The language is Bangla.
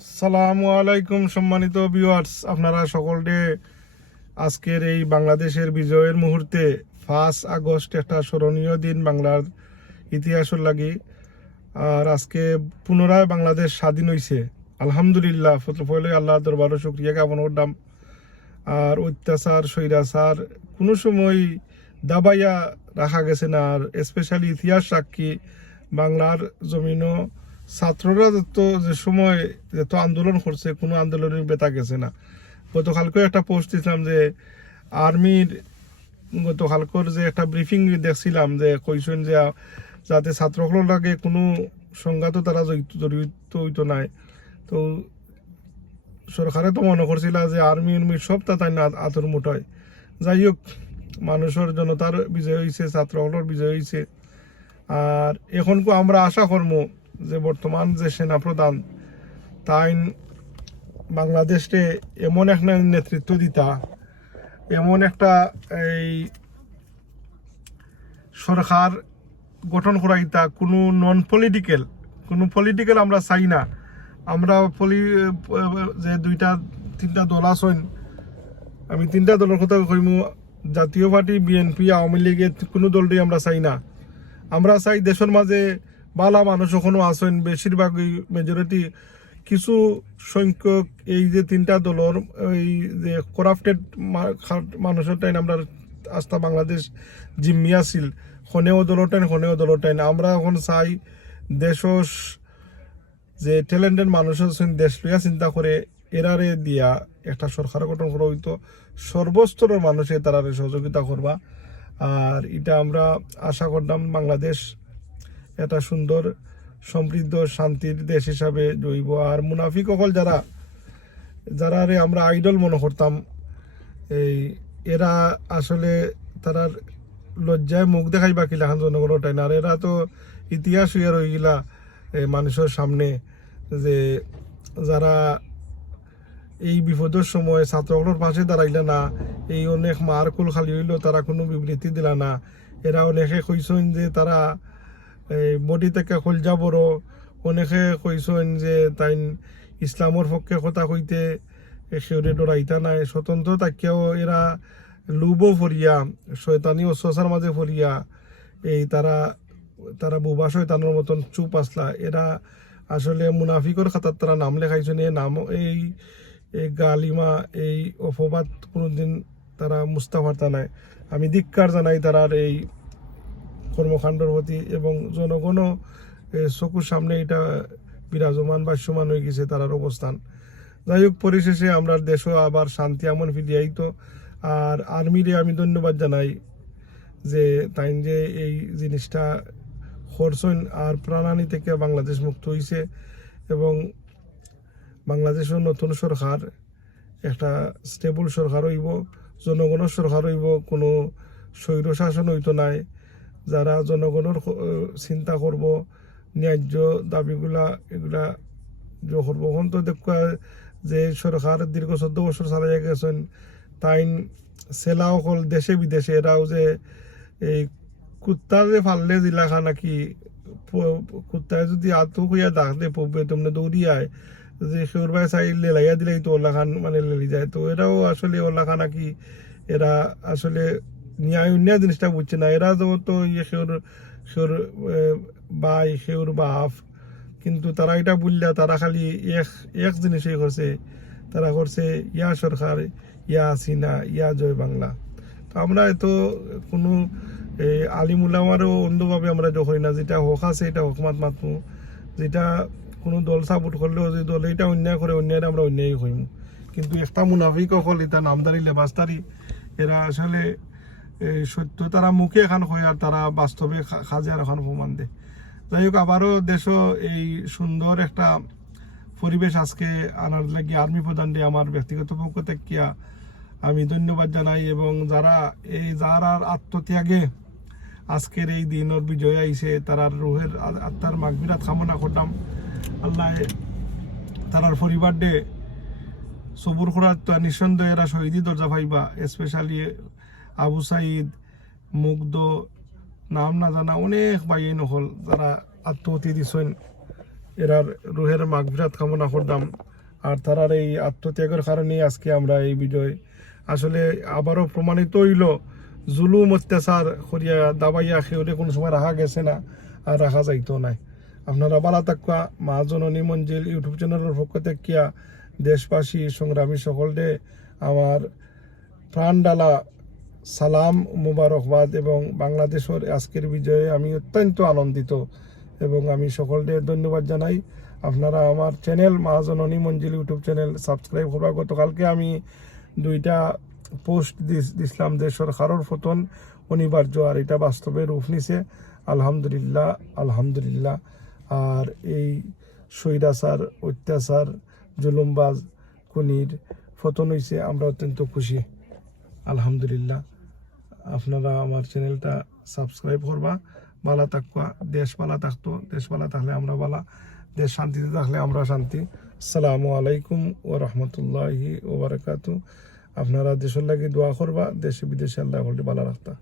আসসালামু আলাইকুম সম্মানিত ভিউয়ার্স, আপনারা সকলকে আজকের এই বাংলাদেশের বিজয়ের মুহূর্তে 5 আগস্ট একটা স্মরণীয় দিন বাংলার ইতিহাসের লাগি। আর আজকে পুনরায় বাংলাদেশ স্বাধীন হয়েছে আলহামদুলিল্লাহ। পহলে আল্লাহ দরবারও শুক্রিয়া জ্ঞাপন করলাম। আর অত্যাচার স্বৈরাচার কোনো সময় দাবাইয়া রাখা গেছে না। আর স্পেশালি ইতিহাস সাক্ষী বাংলার জমিনও ছাত্ররা যত যে সময় যত আন্দোলন করছে, কোনো আন্দোলনের বেতা গেছে না। গতকালকেও একটা পোস্ট দিছিলাম যে আর্মির গতকালকর যে একটা ব্রিফিং দেখছিলাম যে কইছেন যে যাতে ছাত্রসকলের লাগে কোনো সংঘাতও তারা জড়িত হইতো নাই। তো সরকারে তো মনে করছিল যে আর্মি সব তাই না আতর মুঠোয়। যাই হোক, মানুষের জনতার বিজয় হয়েছে, ছাত্রসকলের বিজয় হয়েছে। আর এখনকো আমরা আশা করব যে বর্তমান যে সেনাপ্রধান তাই বাংলাদেশে এমন একটা নেতৃত্ব দিতা, এমন একটা এই সরকার গঠন করাইতা কোনো নন পলিটিক্যাল, কোনো পলিটিক্যাল আমরা চাই না। আমরা যে 2-3টা দল আছেন, আমি 3টা দলের কথা কইমু। জাতীয় পার্টি, বিএনপি, আওয়ামী লীগের কোনো দলটাই আমরা চাই না। আমরা চাই দেশের মাঝে বালা মানুষ এখনো আছেন, বেশিরভাগই মেজরিটি কিছু সংখ্যক এই যে 3টা দলের এই যে করাপ্টেড মানুষের টাইম আমরা আস্থা বাংলাদেশ জিম্মি আছিল, হনেও দলটাইন। আমরা এখন চাই দেশ যে ট্যালেন্টেড মানুষ আছেন, দেশ লইয়া চিন্তা করে এরারে দিয়া একটা সরকার গঠন করা হইতো। সর্বস্তরের মানুষে তারা সহযোগিতা করবা। আর এটা আমরা আশা করলাম বাংলাদেশ একটা সুন্দর সমৃদ্ধ শান্তির দেশ হিসাবে জৈব। আর মুনাফিক সকল যারা আমরা আইডল মনে করতাম, এরা আসলে তারার লজ্জায় মুখ দেখাইবা কিলা জনগণের টাইম। আর এরা তো ইতিহাস হইয়া রয়ে গেলা মানুষের সামনে, যে যারা এই বিপদের সময় ছাত্রগুলোর পাশে দাঁড়াইলা না, এই অনেক মার কুল খালি হইল, তারা কোনো বিবৃতি দিলা না। এরা অনেকে কইছেন যে তারা বডি থেকে খলজা বড়, অনেকে কইছেন যে তাই ইসলামের পক্ষে কথা কইতে সেউরে ডরাইতা নাই। স্বতন্ত্র তাকেও এরা লুবো ফরিয়া, শয়তানি অস্বসার মাঝে ফরিয়া তারা বুবা শয়তানের মতন চুপ আসলা। এরা আসলে মুনাফিকর খাতার তারা নাম লেখাইছেন। এই নাম এই গালিমা, এই অপবাদ কোনোদিন তারা মুছতে পারতা নাই। আমি ধিক্কার জানাই তারার এই কর্মকাণ্ডের প্রতি, এবং জনগণও চকুর সামনে এটা বিরাজমান বাস্যমান হয়ে গেছে তারার অবস্থান। যাই হোক, পরিশেষে আমরা দেশও আবার শান্তি এমন ফিরিয়ে আইতো। আর আর্মিরে আমি ধন্যবাদ জানাই যে তাই যে এই জিনিসটা করছেন। আর প্রাণহানি থেকে বাংলাদেশ মুক্ত হয়েছে, এবং বাংলাদেশের নতুন সরকার একটা স্টেবল সরকার হইব, জনগণের সরকার হইব, কোনো স্বৈর শাসন হইতো নাই। যারা জনগণের চিন্তা করব, ন্যায্য দাবিগুলা এগুলা করব। এখন তো দেখা যে সরকার দীর্ঘ 14 বছর চালাই গেছেন, তাই সেলা সকল দেশে বিদেশে এরাও যে এই কুত্তা যে ফাললে জিলাখা নাকি, কুত্তায় যদি আতু হইয়া ডাকলে পড়বে তোমরা দৌড়িয়ায়, যে সেউর ভাই চাই লেলাইয়া দিলেই তো ওল্লাখান মানে লেলি যায়। তো এরাও আসলে ওল্লাখা নাকি, এরা আসলে ন্যায় অন্যায় জিনিসটা বুঝছে না। এরা তো ইয়ে সেউর ভাই, সেউর বাপ, কিন্তু তারা এটা বুঝলা তারা খালি এক জিনিসই করছে, তারা করছে ইয়া সরকার, ইয়া হাসিনা, ইয়া জয় বাংলা। তো আমরা তো কোনো আলিমুল্লামারও অন্যভাবে আমরা যখন না, যেটা হক আছে এটা হকমাত মাতমু, যেটা কোনো দল সাপোর্ট করলেও যে দল এটা অন্যায় করে, অন্যায়টা আমরা অন্যায় হইমু। কিন্তু একটা মুনাফিক হল এটা নামদারি লেবাসদারি, এরা আসলে সত্য তারা মুখে এখন হয় আর তারা বাস্তবে কাজে আর এখন প্রমাণ দেয়। যাই হোক, আবারও দেশও এই সুন্দর একটা পরিবেশ আজকে আনার লাগি আর্মি প্রধান দিয়ে আমার ব্যক্তিগত পক্ষ থেকে আমি ধন্যবাদ জানাই। এবং যারা আত্মত্যাগে আজকের এই দিনের বিজয় আইছে, তারার রুহের আত্মার মাগফিরাত কামনা করতাম। আল্লাহ তারার পরিবার ডে সবুর করার তো নিঃসন্দেহে এরা শহীদি দরজা পাইবা। স্পেশালি আবু সাইদ, মুগ্ধ, নাম না জানা অনেক ভাই নহল যারা আত্মহতি দিছেন, এরার রুহের মাগফিরাত কামনা করতাম। আর তারার এই আত্মত্যাগের কারণে আজকে আমরা এই বিজয় আসলে আবারও প্রমাণিত হইল জুলুম অত্যাচার করিয়া দাবাইয়া খেয়ে কোনো সময় রাখা গেছে না আর রাখা যাইতো নাই। আপনারা বালা তাকুয়া মা জননী মঞ্জিল ইউটিউব চ্যানেলের পক্ষ থেকে দেশবাসী সংগ্রামী সকলকে আমার প্রাণ ডালা সালাম মুবারকবাদ এবং বাংলাদেশের আজকের বিজয়ে আমি অত্যন্ত আনন্দিত এবং আমি সকলকে ধন্যবাদ জানাই। আপনারা আমার চ্যানেল মা জননী মঞ্জিল ইউটিউব চ্যানেল সাবস্ক্রাইব করবা। গতকালকে আমি 2টা পোস্ট দিছিলাম যে সরকারের পতন অনিবার্য আর এটা বাস্তবে রূপ নিছে আলহামদুলিল্লাহ আলহামদুলিল্লাহ। আর এই স্বৈরাচার অত্যাচার জুলুমবাজ খুনির পতন হয়েছে আমরা অত্যন্ত খুশি আলহামদুলিল্লাহ। আপনারা আমার চ্যানেলটা সাবস্ক্রাইব করবা। বালা থাকুয়া, দেশ বালা থাকতো, দেশ বালা থাকলে আমরা বালা, দেশ শান্তিতে থাকলে আমরা শান্তি। আসসালামু আলাইকুম ও রহমতুল্লাহি ও বারাকাতু। আপনারা দেশের লাগি দোয়া করবা, দেশে বিদেশে আল্লাহ বালা রাখতা।